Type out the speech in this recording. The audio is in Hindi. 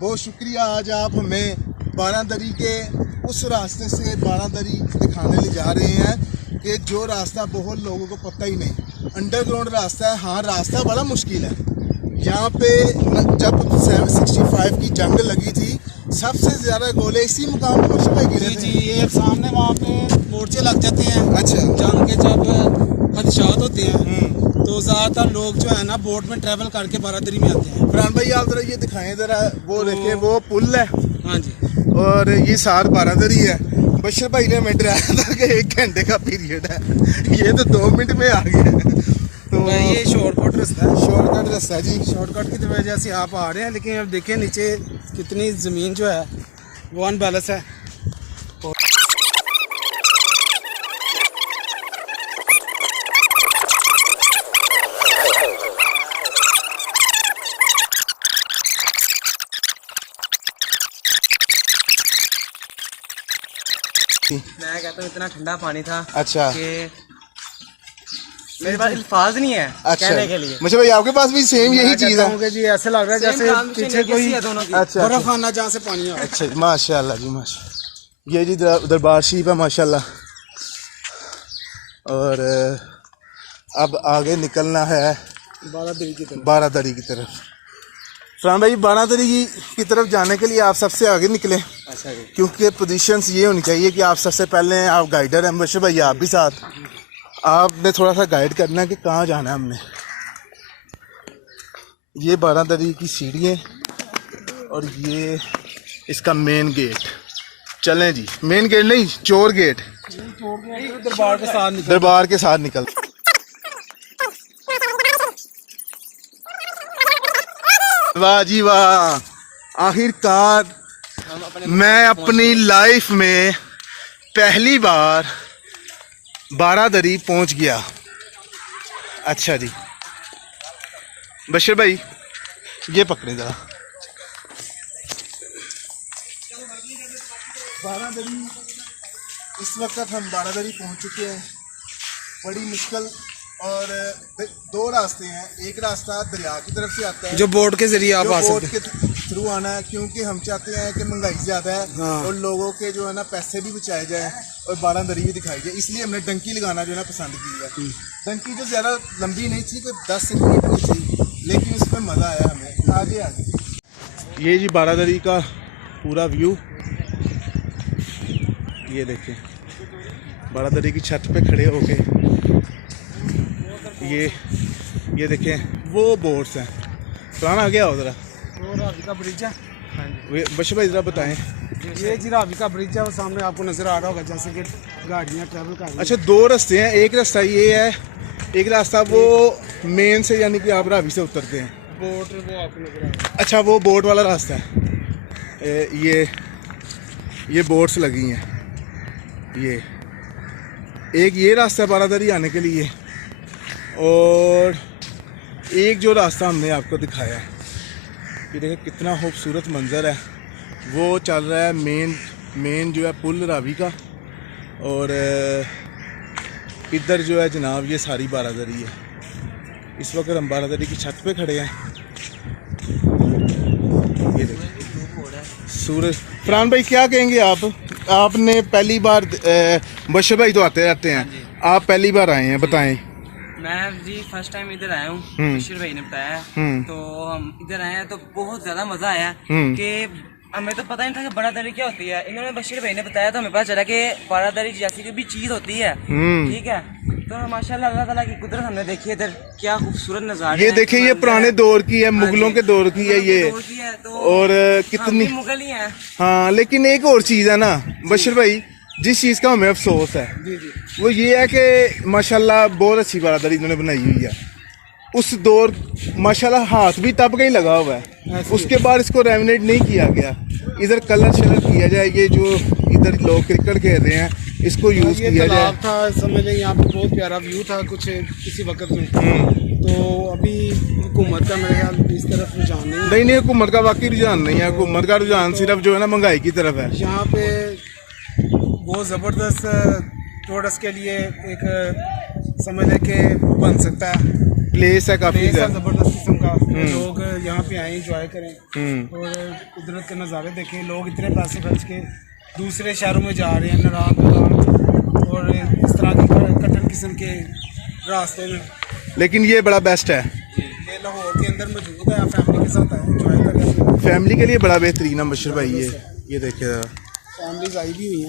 बहुत शुक्रिया। आज आप हमें बारादरी के उस रास्ते से बारादरी दिखाने ले जा रहे हैं कि जो रास्ता बहुत लोगों को पता ही नहीं, अंडरग्राउंड रास्ता है। हाँ, रास्ता बड़ा मुश्किल है। यहाँ पे जब 765 की जंग लगी थी, सबसे ज़्यादा गोले इसी मुकाम पर भाई गिरे थे। जी, ये सामने वहाँ पे मोर्चे लग जाते हैं। अच्छा, जंग के जब खदशात होते हैं तो ज़्यादातर लोग जो है ना बोट में ट्रैवल करके बारादरी में आते हैं। फरहान भाई आप जरा ये दिखाएं, जरा वो देखिए, वो पुल है हाँ जी, और ये सार बारादरी है। बशर भाई ने हमें डराया था कि 1 घंटे का पीरियड है, ये तो 2 मिनट में आ गया। तो भाई ये शॉर्टकट रास्ता है। शॉर्टकट रास्ता है जी। शॉर्टकट की वजह से आप आ रहे हैं, लेकिन अब देखिए नीचे कितनी ज़मीन जो है वो अनबैलेंस है। मैं कहता हूँ इतना ठंडा पानी था अच्छा कि मेरे पास अल्फाज नहीं है कहने के लिए। मुझे भाई आपके पास भी सेम यही चीज है। कि जी ऐसे लग रहा है जैसे पीछे कोई अच्छा बर्फ खाना जहाँ से पानी आ। अच्छा, माशाल्लाह जी माशा। ये जी दरबार शरीफ है माशाल्लाह। और अब आगे निकलना है बारादरी की तरफ। फरहान भाई, बारादरी की तरफ जाने के लिए आप सबसे आगे निकले। अच्छा जी, क्योंकि पोजीशंस ये होनी चाहिए कि आप सबसे पहले हैं, आप गाइडर हैं। बशर भाई आप भी साथ, आपने थोड़ा सा गाइड करना है कि कहाँ जाना है हमने। ये बारादरी की सीढ़ियाँ और ये इसका मेन गेट। चलें जी, मेन गेट नहीं, चोर गेट। दरबार के साथ निकल। वाह जी वाह, आखिरकार मैं अपनी लाइफ में पहली बार बारादरी पहुंच गया। अच्छा जी, बशर भाई ये पकड़े जरा। बारादरी, इस वक्त हम बारादरी पहुंच चुके हैं। बड़ी मुश्किल और 2 रास्ते हैं। एक रास्ता दरिया की तरफ से आता है, जो बोट के जरिए आप आ बोट सकते के थ्रू आना है, क्योंकि हम चाहते हैं कि महंगाई ज़्यादा है। हाँ। और लोगों के जो है ना पैसे भी बचाए जाए और बारादरी भी दिखाई जाए, इसलिए हमने डंकी लगाना जो है ना पसंद की है। डंकी जो ज़्यादा लंबी नहीं थी, कोई 10 सेंटीमीटर की थी, लेकिन उसमें मज़ा आया हमें। आगे आगे ये जी बारादरी का पूरा व्यू, ये देखें बारादरी की छत पे खड़े होके। ये देखें वो बोट्स हैं। पुराना आ गया हो जरा, वो रावी का ब्रिज है। हाँ जी, बशर भाई जरा बताएं। ये जी रावी का ब्रिज है, वो सामने आपको नजर आ रहा होगा, जैसे कि गाड़ियाँ ट्रैवल कर रही हैं। अच्छा, 2 रास्ते हैं। एक रास्ता ये है, एक रास्ता वो मेन से, यानी कि आप रावी से उतरते हैं। बोट वो आपको नजर आ रहा है। अच्छा, वो बोट वाला रास्ता है। ये बोट्स लगी हैं। ये रास्ता है बारादरी आने के लिए, और एक जो रास्ता हमने आपको दिखाया है, ये देखिए कितना खूबसूरत मंजर है। वो चल रहा है मेन जो है पुल रावी का, और इधर जो है जनाब ये सारी बारादरी है। इस वक्त हम बारादरी की छत पे खड़े हैं। ये देखिए सूरज। फरहान भाई क्या कहेंगे आप? आपने पहली बार, बशर भाई तो आते रहते हैं, आप पहली बार आए हैं, बताएं। मैं जी फर्स्ट टाइम इधर आया हूँ, बशीर भाई ने बताया। तो हम इधर आए हैं तो बहुत ज्यादा मजा आया कि हमें तो पता नहीं था कि बारादरी क्या होती है। इन्होंने बशीर भाई ने बताया तो हमें पता चला कि बारादरी जैसी कोई भी चीज होती है। ठीक है, तो माशाल्लाह अल्लाह ताला की कुदरत हमने देखी इधर, क्या खूबसूरत नजारा। ये देखिए, ये पुराने दौर की है, मुगलों के दौर की है ये। और कितनी मुगल ही है। हाँ, लेकिन एक और चीज़ है ना बशर भाई, जिस चीज़ का हमें अफसोस है वो ये है कि माशाल्लाह बहुत अच्छी बारादरी इन्होंने बनाई हुई है। उस दौर माशाल्लाह हाथ भी तब का ही लगा हुआ है, उसके बाद इसको रेमिनेट नहीं किया गया। इधर कलर शलर किया जाए, ये जो इधर लोग क्रिकेट खेल रहे हैं इसको यूज़ किया जाए। था समझ लें, यहाँ पे बहुत प्यारा व्यू था कुछ किसी वक्त में। तो अभी हुकूमत का मेरे ख्याल इस तरफ रुझान नहीं। हुकूमत का वाकई रुझान नहीं है। हुकूमत का रुझान सिर्फ जो है ना महंगाई की तरफ है। यहाँ पे बहुत ज़बरदस्त टूरिस्ट के लिए एक समझ लें कि बन सकता है, प्लेस है काफ़ी प्लेस है ज़्यादा। ज़बरदस्त किस्म का, लोग यहाँ पे आए इंजॉय करें और कुदरत के नज़ारे देखें। लोग इतने पैसे खर्च के दूसरे शहरों में जा रहे हैं, नारायण और इस तरह के कठिन किस्म के रास्ते में, लेकिन ये बड़ा बेस्ट है, ये लाहौर के अंदर मौजूद है। फैमिली के साथ आए, इंजॉय करें। फैमिली के लिए बड़ा बेहतरीन है बशीर भाई। ये देखिए फैमिलीज आई भी हुई हैं।